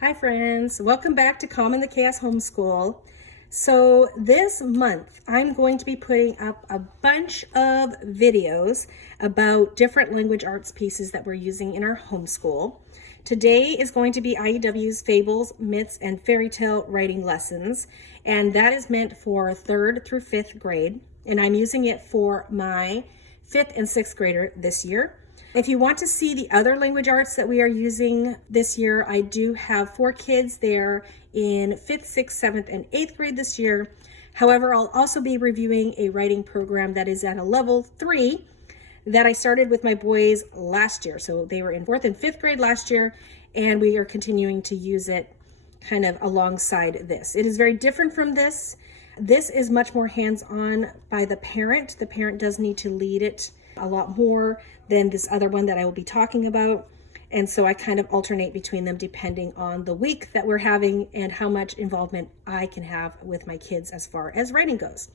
Hi friends, welcome back to Calm in the Chaos Homeschool. So this month I'm going to be putting up a bunch of videos about different language arts pieces that we're using in our homeschool. Today is going to be IEW's Fables, Myths, and Fairy Tale Writing Lessons, and that is meant for 3rd through 5th grade, and I'm using it for my 5th and 6th grader this year. If you want to see the other language arts that we are using this year, I do have 4 kids there in 5th, 6th, 7th, and 8th grade this year. However, I'll also be reviewing a writing program that is at a level 3 that I started with my boys last year. So they were in 4th and 5th grade last year, and we are continuing to use it kind of alongside this. It is very different from this. This is much more hands-on by the parent. The parent does need to lead it a lot more than this other one that I will be talking about. And so I kind of alternate between them depending on the week that we're having and how much involvement I can have with my kids as far as writing goes.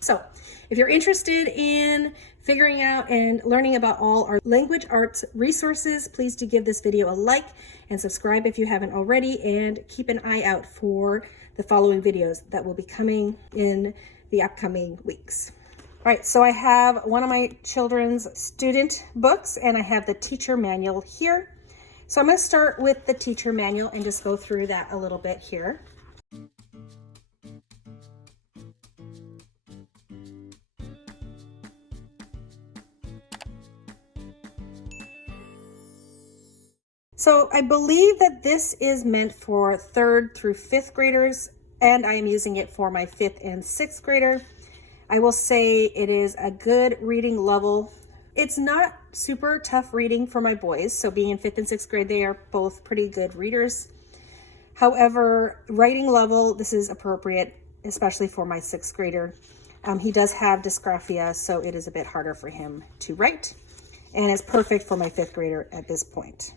So if you're interested in figuring out and learning about all our language arts resources, please do give this video a like and subscribe if you haven't already, and keep an eye out for the following videos that will be coming in the upcoming weeks. All right, so I have one of my children's student books and I have the teacher manual here. So I'm going to start with the teacher manual and just go through that a little bit here. So I believe that this is meant for 3rd through 5th graders, and I am using it for my 5th and 6th grader. I will say it is a good reading level. It's not super tough reading for my boys. So being in 5th and 6th grade, they are both pretty good readers. However, writing level, this is appropriate, especially for my 6th grader. He does have dysgraphia, so it is a bit harder for him to write, and it's perfect for my 5th grader at this point.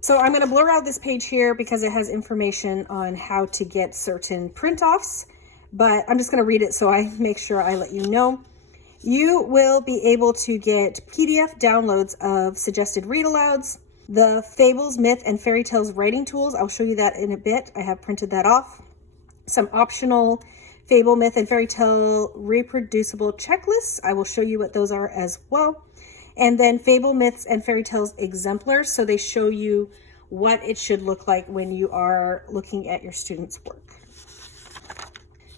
So I'm going to blur out this page here because it has information on how to get certain print-offs. But I'm just going to read it so I make sure I let you know. You will be able to get PDF downloads of suggested read-alouds, the Fables, Myth, and Fairy Tales writing tools. I'll show you that in a bit. I have printed that off. Some optional Fable, Myth, and Fairy Tale reproducible checklists. I will show you what those are as well. And then Fable, Myths, and Fairy Tales exemplars. So they show you what it should look like when you are looking at your students' work.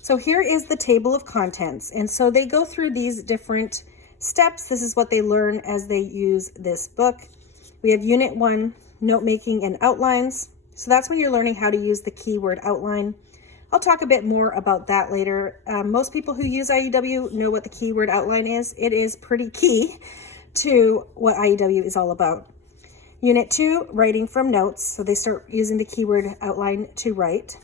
So here is the table of contents. And so they go through these different steps. This is what they learn as they use this book. We have Unit 1, note making and outlines. So that's when you're learning how to use the keyword outline. I'll talk a bit more about that later. Most people who use IEW know what the keyword outline is. It is pretty key to what IEW is all about. Unit 2, writing from notes. So they start using the keyword outline to write.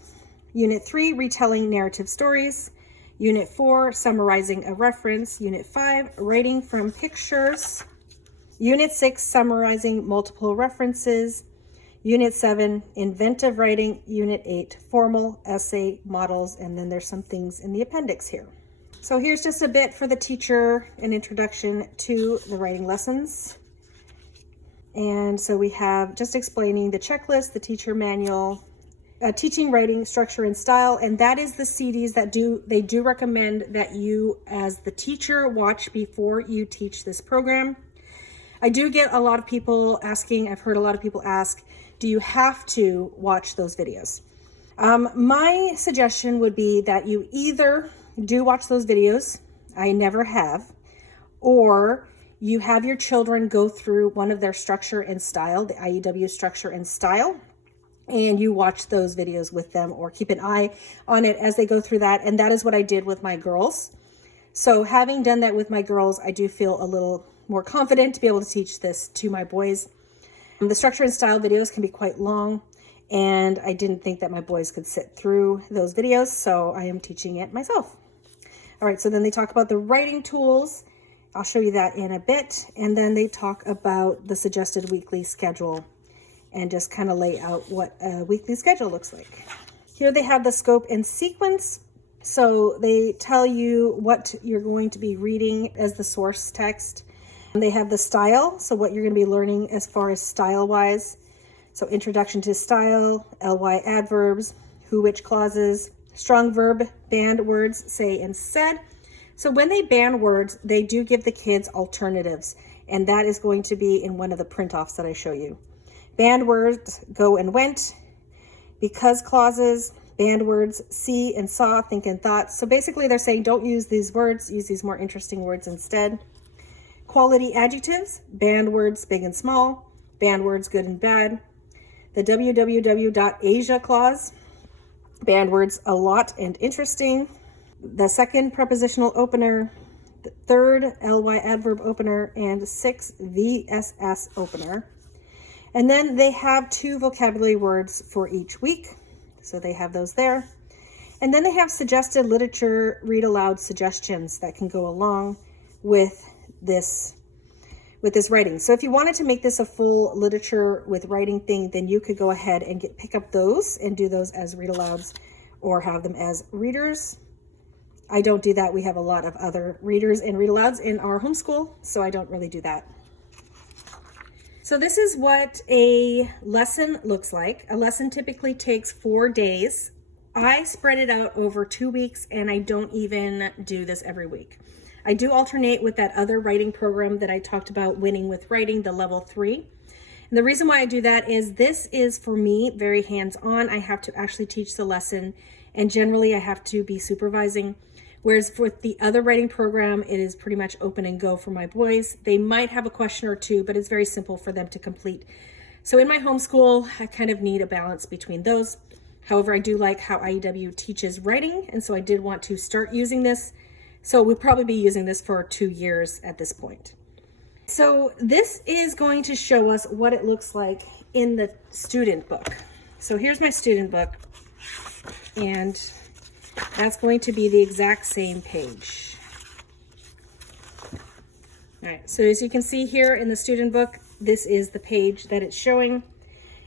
Unit 3, retelling narrative stories. Unit 4, summarizing a reference. Unit 5, writing from pictures. Unit 6, summarizing multiple references. Unit 7, inventive writing. Unit 8, formal essay models. And then there's some things in the appendix here. So here's just a bit for the teacher, an introduction to the writing lessons. And so we have just explaining the checklist, the teacher manual, teaching writing structure and style, and that is the CDs that they do recommend that you as the teacher watch before you teach this program. I do get a lot of people asking, I've heard a lot of people ask, do you have to watch those videos? My suggestion would be that you either do watch those videos, I never have, or you have your children go through one of their structure and style, the IEW structure and style, and you watch those videos with them or keep an eye on it as they go through that. And that is what I did with my girls. So having done that with my girls, I do feel a little more confident to be able to teach this to my boys. The structure and style videos can be quite long, and I didn't think that my boys could sit through those videos, so I am teaching it myself. All right, so then they talk about the writing tools. I'll show you that in a bit. And then they talk about the suggested weekly schedule and just kind of lay out what a weekly schedule looks like. Here they have the scope and sequence. So they tell you what you're going to be reading as the source text. And they have the style, so what you're going to be learning as far as style-wise. So introduction to style, ly adverbs, who, which clauses, strong verb, banned words, say and said. So when they ban words, they do give the kids alternatives, and that is going to be in one of the print-offs that I show you. Banned words, go and went, because clauses, banned words, see and saw, think and thought. So basically they're saying don't use these words, use these more interesting words instead. Quality adjectives, banned words, big and small, banned words, good and bad. The www.asia clause, banned words, a lot and interesting. The second prepositional opener, the third ly adverb opener, and 6 VSS opener. And then they have 2 vocabulary words for each week. So they have those there. And then they have suggested literature read aloud suggestions that can go along with this writing. So if you wanted to make this a full literature with writing thing, then you could go ahead and pick up those and do those as read alouds or have them as readers. I don't do that. We have a lot of other readers and read alouds in our homeschool, so I don't really do that. So this is what a lesson looks like. A lesson typically takes 4 days. I spread it out over 2 weeks, and I don't even do this every week. I do alternate with that other writing program that I talked about, Winning with Writing, the level 3. And the reason why I do that is this is, for me, very hands-on. I have to actually teach the lesson, and generally I have to be supervising. Whereas for the other writing program, it is pretty much open and go for my boys. They might have a question or two, but it's very simple for them to complete. So in my homeschool, I kind of need a balance between those. However, I do like how IEW teaches writing, and so I did want to start using this. So we'll probably be using this for 2 years at this point. So this is going to show us what it looks like in the student book. So here's my student book, and that's going to be the exact same page. All right, so as you can see here in the student book, this is the page that it's showing.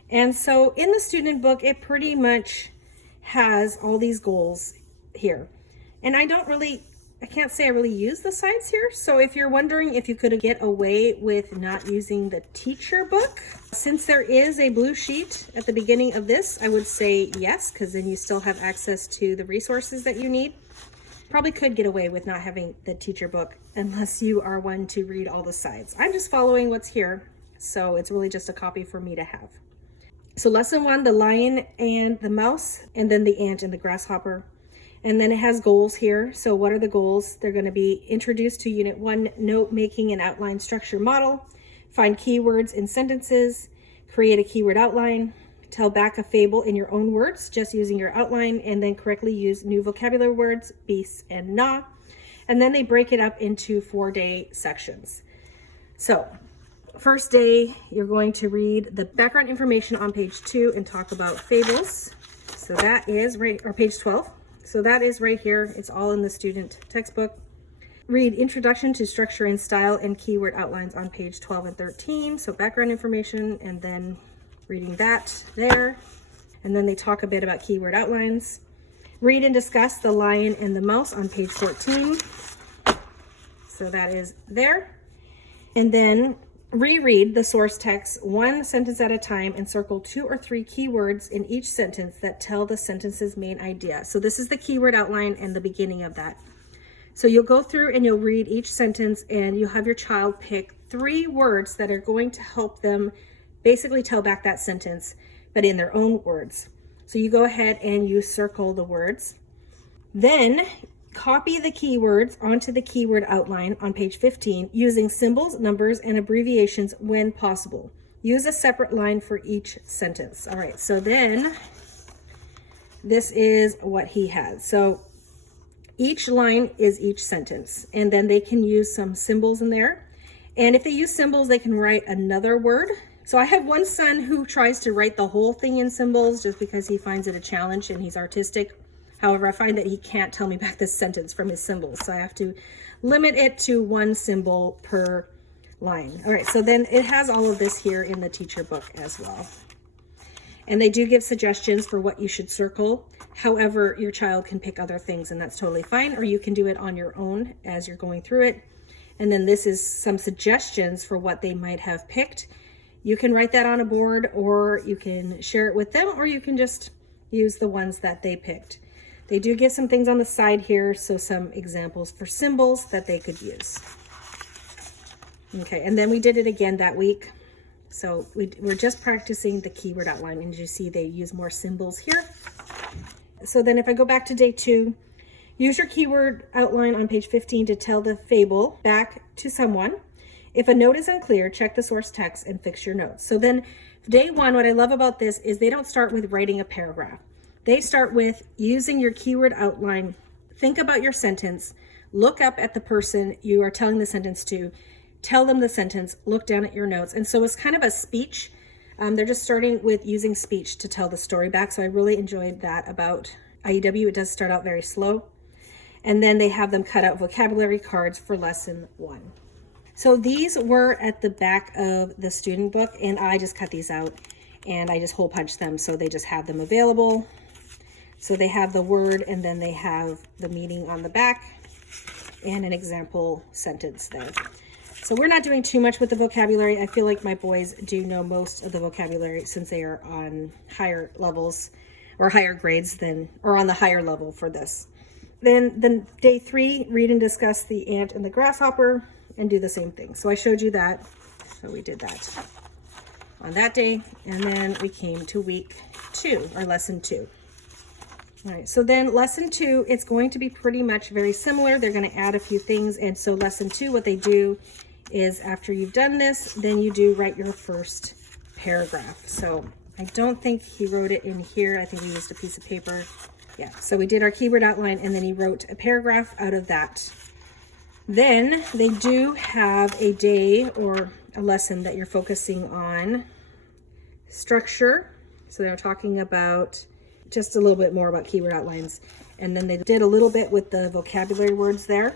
And so in the student book, it pretty much has all these goals here. And I can't say I really use the sides here. So if you're wondering if you could get away with not using the teacher book, since there is a blue sheet at the beginning of this, I would say yes, because then you still have access to the resources that you need. Probably could get away with not having the teacher book unless you are one to read all the sides. I'm just following what's here, so it's really just a copy for me to have. So lesson 1, the lion and the mouse, and then the ant and the grasshopper. And then it has goals here. So what are the goals? They're going to be introduced to Unit 1, note making and outline structure model, find keywords in sentences, create a keyword outline, tell back a fable in your own words, just using your outline, and then correctly use new vocabulary words, beast and na. And then they break it up into 4-day sections. So first day, you're going to read the background information on page 2 and talk about fables. So that is page 12. So that is right here. It's all in the student textbook. Read Introduction to Structure and Style and Keyword Outlines on page 12 and 13. So background information, and then reading that there. And then they talk a bit about keyword outlines. Read and discuss The Lion and the Mouse on page 14. So that is there. And then reread the source text 1 sentence at a time and circle 2 or 3 keywords in each sentence that tell the sentence's main idea. So this is the keyword outline and the beginning of that. So you'll go through and you'll read each sentence, and you'll have your child pick 3 words that are going to help them basically tell back that sentence, but in their own words. So you go ahead and you circle the words. Then copy the keywords onto the keyword outline on page 15 using symbols, numbers, and abbreviations when possible. Use a separate line for each sentence. All right, so then this is what he has. So each line is each sentence, and then they can use some symbols in there. And if they use symbols, they can write another word. So I have one son who tries to write the whole thing in symbols just because he finds it a challenge and he's artistic. However, I find that he can't tell me back this sentence from his symbols, so I have to limit it to 1 symbol per line. All right, so then it has all of this here in the teacher book as well. And they do give suggestions for what you should circle. However, your child can pick other things, and that's totally fine, or you can do it on your own as you're going through it. And then this is some suggestions for what they might have picked. You can write that on a board, or you can share it with them, or you can just use the ones that they picked. They do give some things on the side here, so some examples for symbols that they could use. Okay, and then we did it again that week. So we're just practicing the keyword outline, and you see they use more symbols here. So then if I go back to day 2, use your keyword outline on page 15 to tell the fable back to someone. If a note is unclear, check the source text and fix your notes. So then day 1, what I love about this is they don't start with writing a paragraph. They start with using your keyword outline. Think about your sentence, look up at the person you are telling the sentence to, tell them the sentence, look down at your notes. And so it's kind of a speech. They're just starting with using speech to tell the story back. So I really enjoyed that about IEW. It does start out very slow. And then they have them cut out vocabulary cards for lesson 1. So these were at the back of the student book, and I just cut these out and I just hole punched them, so they just have them available. So they have the word, and then they have the meaning on the back and an example sentence there. So we're not doing too much with the vocabulary. I feel like my boys do know most of the vocabulary since they are on higher levels or higher grades than, or on the higher level for this. Then day 3, read and discuss the ant and the grasshopper and do the same thing. So I showed you that. So we did that on that day. And then we came to week 2, or lesson 2. All right, so then lesson 2, it's going to be pretty much very similar. They're going to add a few things. And so lesson 2, what they do is after you've done this, then you do write your first paragraph. So I don't think he wrote it in here. I think we used a piece of paper. Yeah, so we did our keyword outline, and then he wrote a paragraph out of that. Then they do have a day or a lesson that you're focusing on structure. So they're talking about just a little bit more about keyword outlines. And then they did a little bit with the vocabulary words there.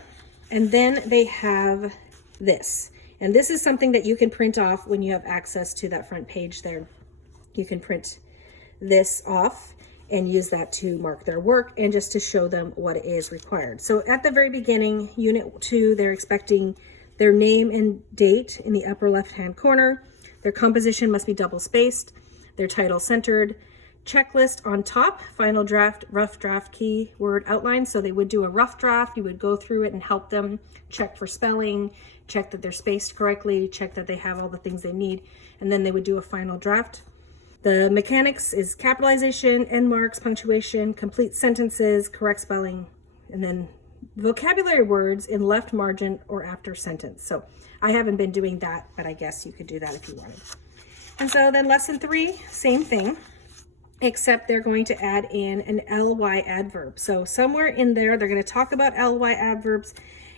And then they have this. And this is something that you can print off when you have access to that front page there. You can print this off and use that to mark their work and just to show them what is required. So at the very beginning, unit 2, they're expecting their name and date in the upper left-hand corner. Their composition must be double spaced, their title centered, checklist on top, final draft, rough draft keyword outline. So they would do a rough draft. You would go through it and help them check for spelling, check that they're spaced correctly, check that they have all the things they need, and then they would do a final draft. The mechanics is capitalization, end marks, punctuation, complete sentences, correct spelling, and then vocabulary words in left margin or after sentence. So I haven't been doing that, but I guess you could do that if you wanted. And so then lesson 3, same thing, except they're going to add in an ly adverb. So somewhere in there, they're going to talk about ly adverbs.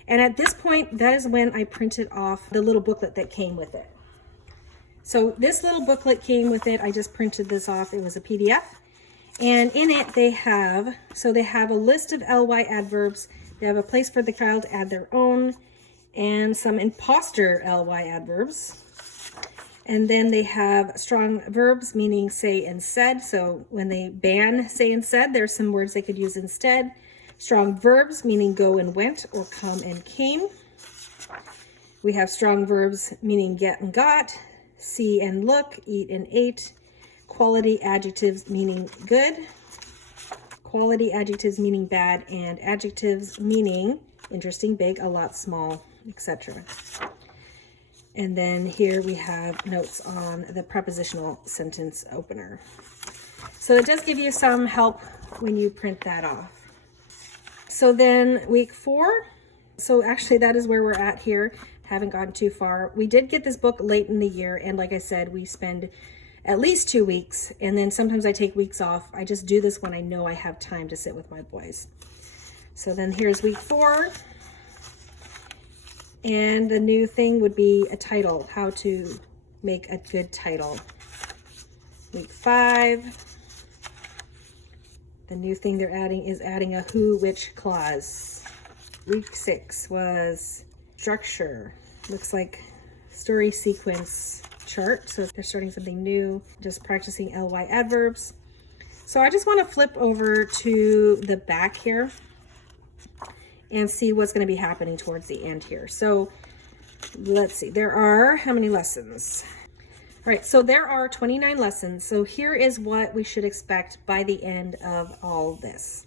And at this point, that is when I printed off the little booklet that came with it. So this little booklet came with it. I just printed this off. It was a PDF. And in it, they have a list of ly adverbs. They have a place for the child to add their own and some imposter ly adverbs. And then they have strong verbs, meaning say and said. So when they ban say and said, there's some words they could use instead. Strong verbs, meaning go and went or come and came. We have strong verbs, meaning get and got, see and look, eat and ate. Quality adjectives, meaning good. Quality adjectives, meaning bad. And adjectives, meaning interesting, big, a lot, small, etc. And then here we have notes on the prepositional sentence opener. So it does give you some help when you print that off. So then week 4, so actually that is where we're at here. Haven't gotten too far. We did get this book late in the year, and like I said, we spend at least 2 weeks, and then sometimes I take weeks off. I just do this when I know I have time to sit with my boys. So then here's week 4. And the new thing would be a title, how to make a good title. Week 5. The new thing they're adding is adding a who, which clause. Week 6 was structure. Looks like story sequence chart. So they're starting something new, just practicing ly adverbs. So I just want to flip over to the back here and see what's going to be happening towards the end here. So let's see, there are how many lessons? All right, so there are 29 lessons. So here is what we should expect by the end of all this.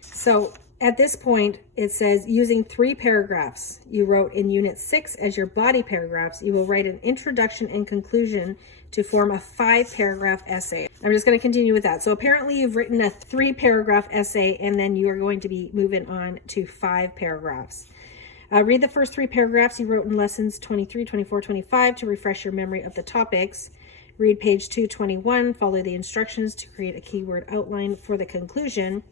So at this point, it says using 3 paragraphs you wrote in Unit 6 as your body paragraphs, you will write an introduction and conclusion to form a 5-paragraph essay. I'm just going to continue with that. So apparently you've written a 3-paragraph essay, and then you are going to be moving on to 5 paragraphs. Read the first 3 paragraphs you wrote in lessons 23, 24, 25 to refresh your memory of the topics. Read page 221, follow the instructions to create a keyword outline for the conclusion.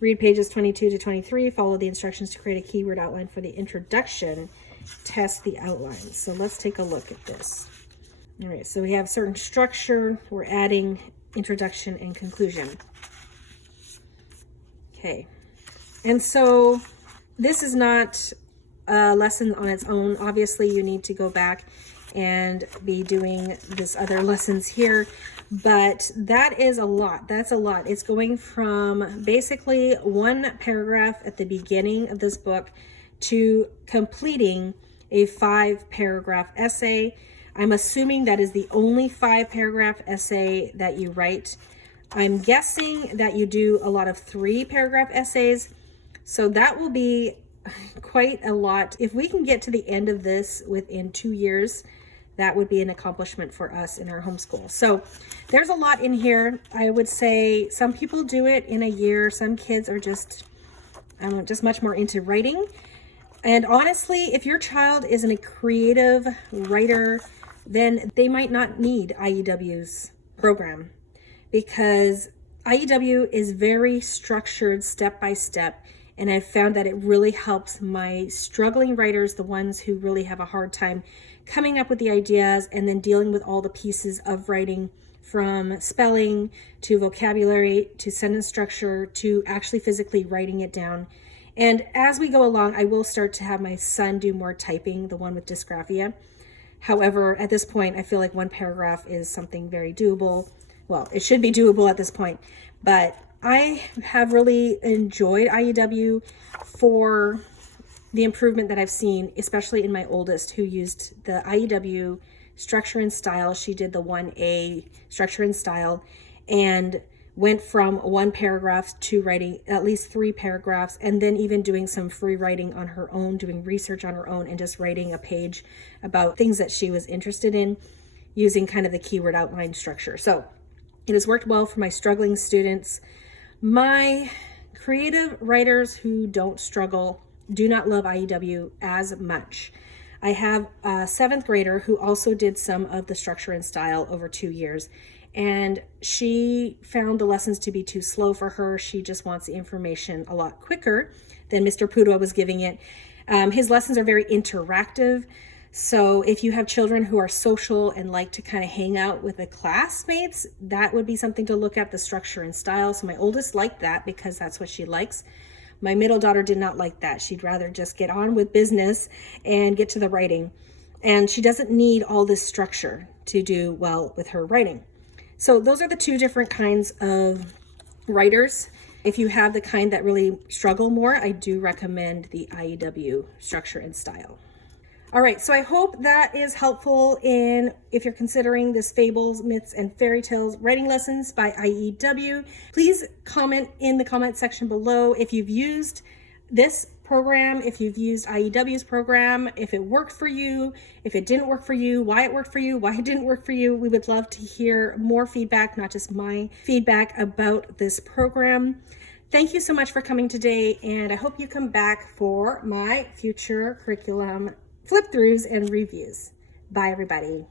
Read pages 22 to 23, follow the instructions to create a keyword outline for the introduction. Test the outlines. So let's take a look at this. All right, so we have certain structure. We're adding introduction and conclusion. Okay, and so this is not a lesson on its own. Obviously, you need to go back and be doing this other lessons here, but that is a lot. That's a lot. It's going from basically 1 paragraph at the beginning of this book to completing a 5-paragraph essay. I'm assuming that is the only 5-paragraph essay that you write. I'm guessing that you do a lot of 3-paragraph essays, so that will be quite a lot. If we can get to the end of this within 2 years, that would be an accomplishment for us in our homeschool. So there's a lot in here. I would say some people do it in a year. Some kids are just much more into writing. And honestly, if your child isn't a creative writer, then they might not need IEW's program, because IEW is very structured step by step. And I've found that it really helps my struggling writers, the ones who really have a hard time coming up with the ideas and then dealing with all the pieces of writing, from spelling to vocabulary to sentence structure to actually physically writing it down. And as we go along, I will start to have my son do more typing, the one with dysgraphia. However, at this point, I feel like 1 paragraph is something very doable. Well, it should be doable at this point, but I have really enjoyed IEW for the improvement that I've seen, especially in my oldest, who used the IEW structure and style. She did the 1A structure and style and went from 1 paragraph to writing at least 3 paragraphs, and then even doing some free writing on her own, doing research on her own, and just writing a page about things that she was interested in using kind of the keyword outline structure. So it has worked well for my struggling students. My creative writers who don't struggle do not love IEW as much. I have a 7th grader who also did some of the structure and style over 2 years, and she found the lessons to be too slow for her. She just wants the information a lot quicker than Mr. Pudua was giving it. His lessons are very interactive. So if you have children who are social and like to kind of hang out with the classmates, that would be something to look at, the structure and style. So my oldest liked that because that's what she likes. My middle daughter did not like that. She'd rather just get on with business and get to the writing. And she doesn't need all this structure to do well with her writing. So those are the 2 different kinds of writers. If you have the kind that really struggle more, I do recommend the IEW structure and style. All right, so I hope that is helpful if you're considering this Fables, Myths, and Fairy Tales writing lessons by IEW. Please comment in the comment section below if you've used this program, if you've used IEW's program, if it worked for you, if it didn't work for you, why it worked for you, why it didn't work for you. We would love to hear more feedback, not just my feedback about this program. Thank you so much for coming today, and I hope you come back for my future curriculum flip-throughs and reviews. Bye, everybody.